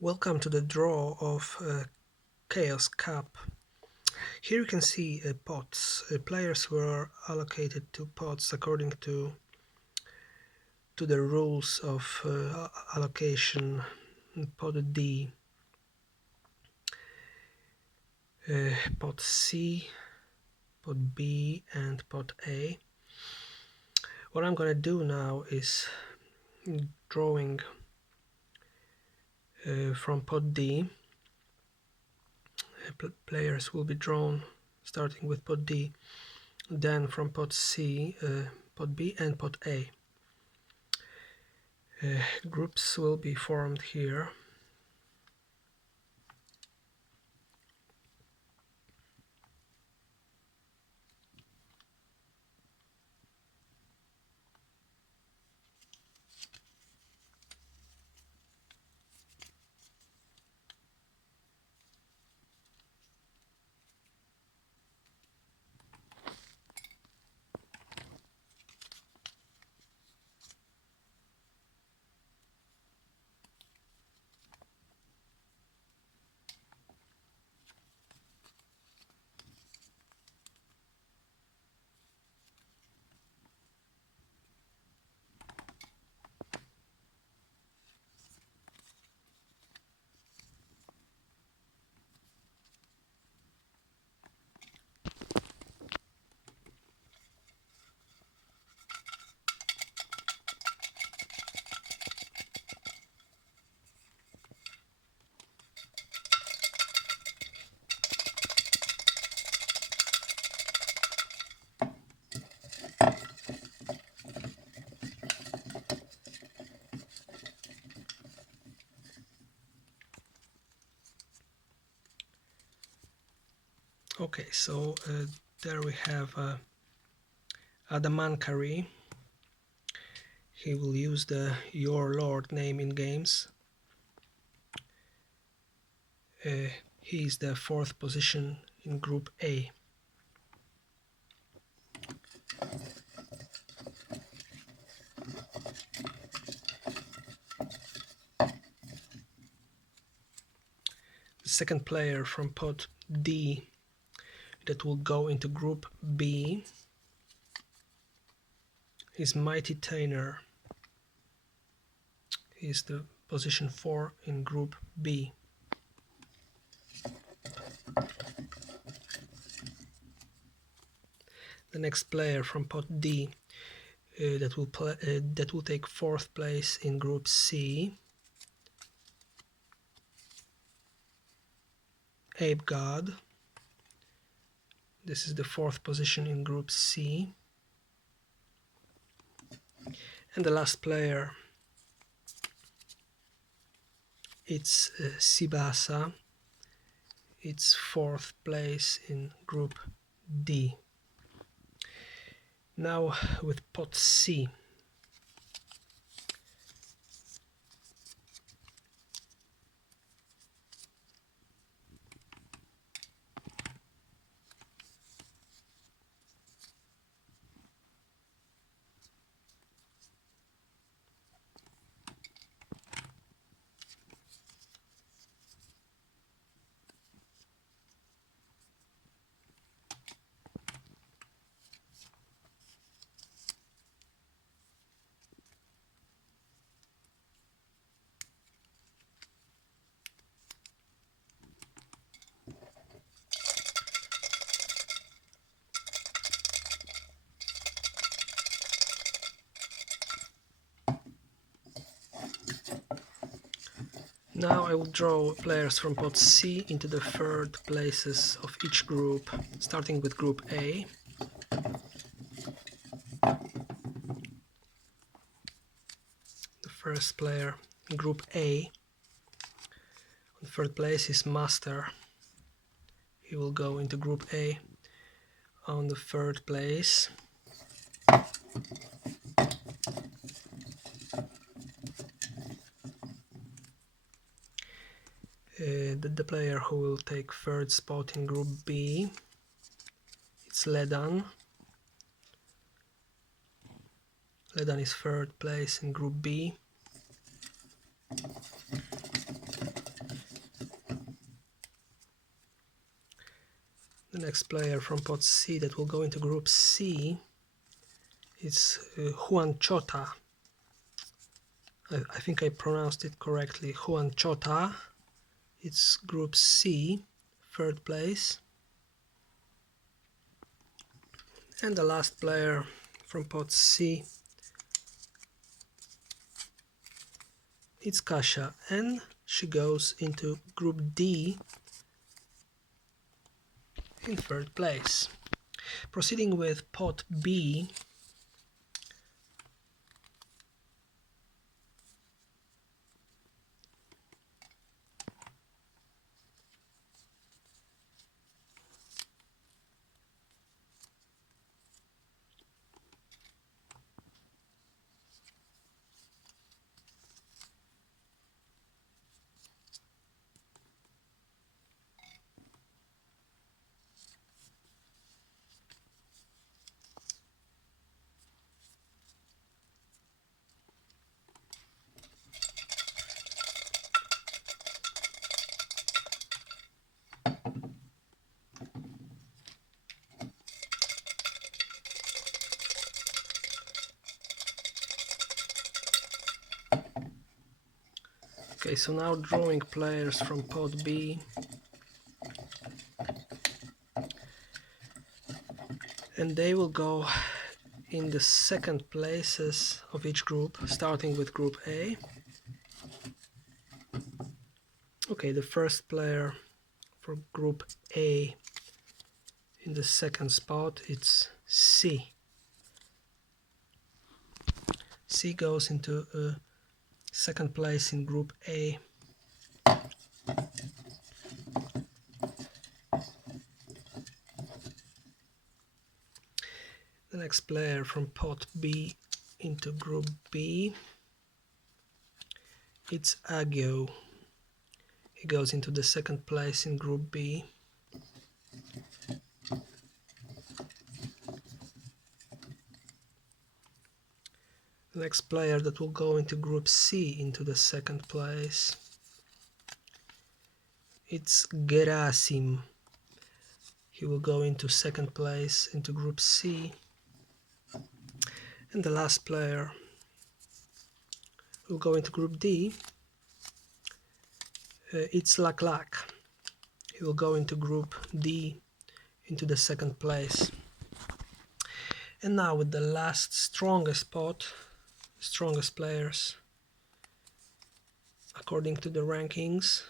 Welcome to the draw of Chaos Cup. Here you can see pots. Players were allocated to pots according to the rules of allocation. Pot D, pot C, pot B, and pot A. What I'm gonna do now is drawing from pot D. Players will be drawn starting with pot D, then from pot C, pot B, and pot A. Groups will be formed here. Okay, so there we have Adamankari. He will use the Your Lord name in games. He is the 4th position in Group A. The second player from pot D that will go into Group B is Mighty Tainer. He is the position 4 in Group B. The next player from pot D that will take 4th place in Group C, Ape God. This is the 4th position in Group C. And the last player, it's Sibasa. It's 4th place in Group D. Now with pot C. Now I will draw players from pot C into the 3rd places of each group, starting with Group A. The first player in Group A on 3rd place is Master. He will go into Group A on the 3rd place. The player who will take 3rd spot in Group B, it's Ledan. Ledan is 3rd place in Group B. The next player from pot C that will go into group C is Juan Chota. I think I pronounced it correctly. Juan Chota. It's group C, third place. And the last player from pot C, it's Kasia, and she goes into group D in third place. Proceeding with pot B, okay, so now drawing players from pot B. And they will go in the second places of each group, starting with group A. Okay, the first player for group A in the second spot, it's C. C goes into second place in group A. The next player from pot B into group B, it's Agio. He goes into the second place in group B. The next player that will go into group C into the second place, it's Gerasim. He will go into second place into group C. And the last player will go into group D. It's Lak. He will go into group D into the second place. And now with the last strongest pot, strongest players according to the rankings.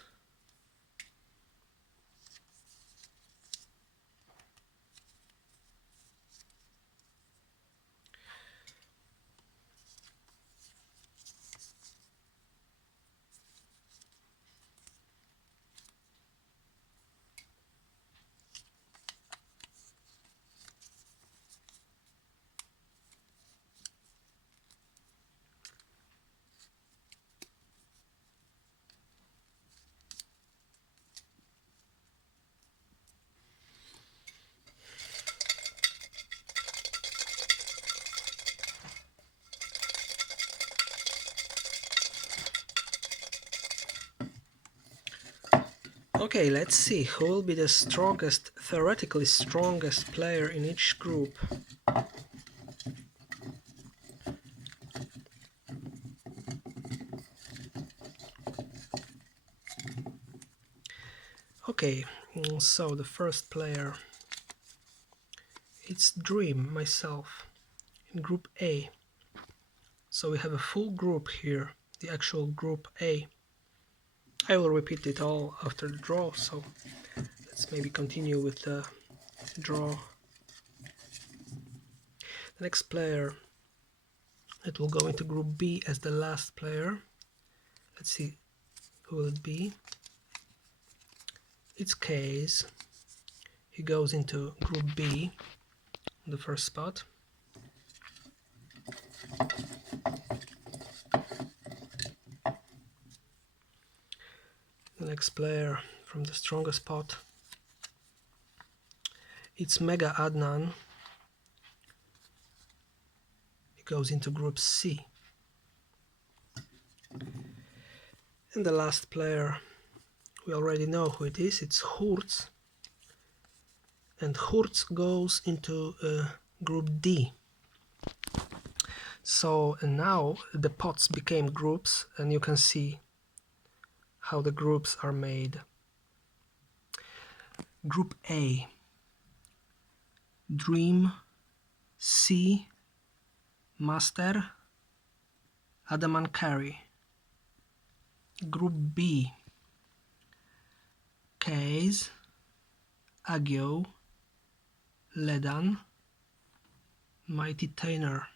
Okay, let's see who will be the strongest, theoretically strongest player in each group. Okay, so the first player, it's Dream, myself, in group A. So we have a full group here, the actual group A. I will repeat it all after the draw, so let's maybe continue with the draw. The next player that will go into group B as the last player, let's see who will it be. It's Kaos. He goes into group B on the first spot. The next player from the strongest pot, it's Mega Adnan. He goes into group C. And the last player, we already know who it is, it's hools. and hools goes into group D. So now the pots became groups, and you can see how the groups are made. Group A, Dream, C, Master, Adam and Carry. Group B, Case, Agio, Ledan, Mighty Tainer.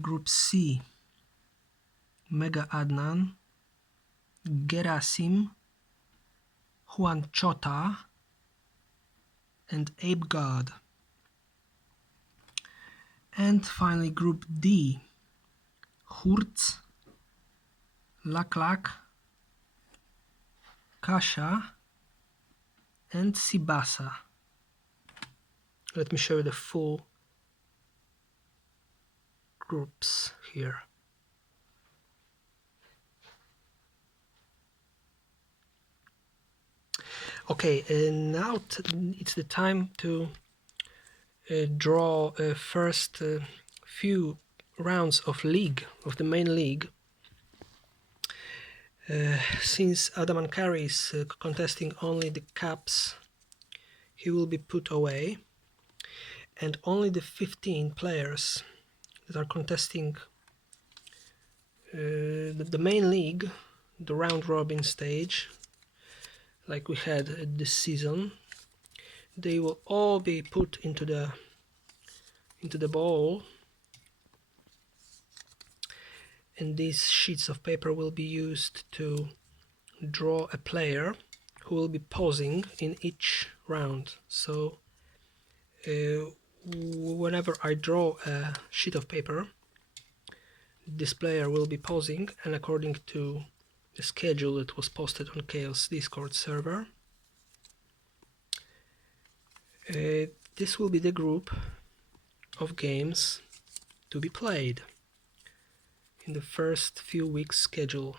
Group C, Mega Adnan, Gerasim, Juan Chota, and Ape God. And finally Group D, Hurts, Laklak, Kasha, and Sibasa. Let me show you the full groups here. Okay, now it's the time to draw first few rounds of league, of the main league. Since Adam and Carry is contesting only the caps, he will be put away, and only the 15 players that are contesting the main league, the round robin stage, like we had this season, they will all be put into the bowl, and these sheets of paper will be used to draw a player who will be posing in each round. So whenever I draw a sheet of paper, this player will be posing, and according to the schedule that was posted on Chaos Discord server, this will be the group of games to be played in the first few weeks schedule.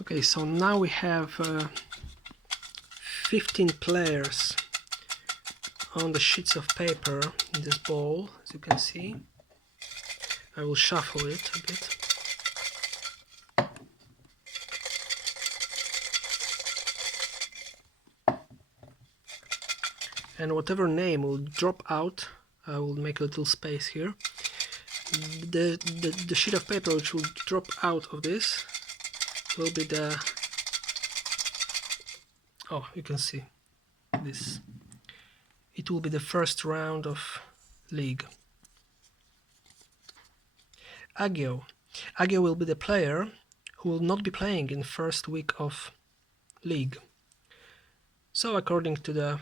Okay, so now we have 15 players on the sheets of paper in this bowl, as you can see. I will shuffle it a bit. And whatever name will drop out, I will make a little space here. The sheet of paper which will drop out of this will be the... oh, you can see this. It will be the first round of league. Agio. Agio will be the player who will not be playing in first week of league. So according to the